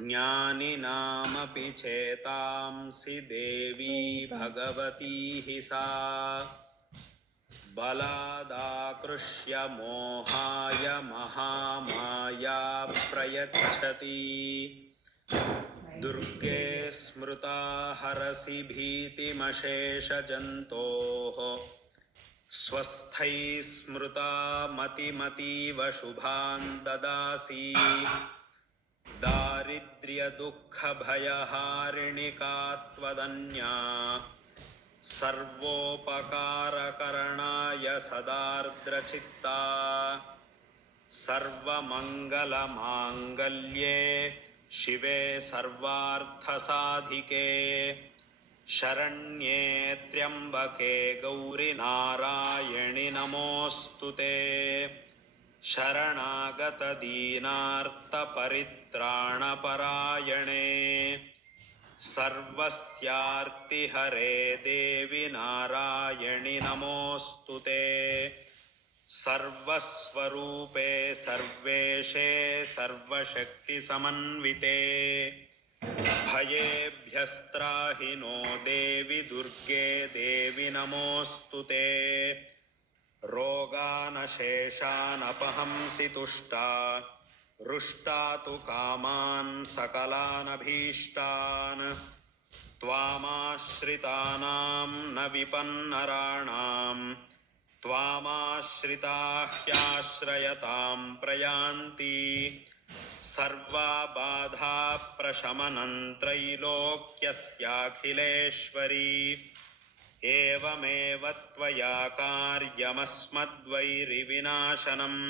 ज्ञानिनामपि चेतांसि देवी भगवती हि सा बलादाकृष्य मोहाय महामाया प्रयच्छति दुर्गे स्मृता हरसि भीतिमशेषजन्तोः स्वस्थै स्मृता मतिमतीव शुभान् ददासि दारिद्र्यदुःखभयहारिणिका त्वदन्या सर्वोपकारकरणाय सदार्द्रचित्ता सर्वमङ्गलमाङ्गल्ये शिवे सर्वार्थसाधिके शरण्ये त्र्यम्बके गौरि नारायणि नमोऽस्तु ते शरणागतदीनार्तपरित्राणपरायणे सर्वस्यार्तिहरे देवि नारायणि नमोऽस्तु ते सर्वस्वरूपे सर्वेशे सर्वशक्तिसमन्विते भयेभ्यस्त्राहि नो देवि दुर्गे देवि नमोऽस्तु ते रोगानशेषानपहंसि तुष्टा रुष्टा तु कामान् सकलानभीष्टान् त्वामाश्रितानां न विपन्नराणां त्वामाश्रिताः ह्याश्रयतां प्रयान्ति सर्वबाधाप्रशमनं त्रैलोक्यस्याखिलेश्वरी एवमेव त्वया कार्यमस्मद्वैरिविनाशनम्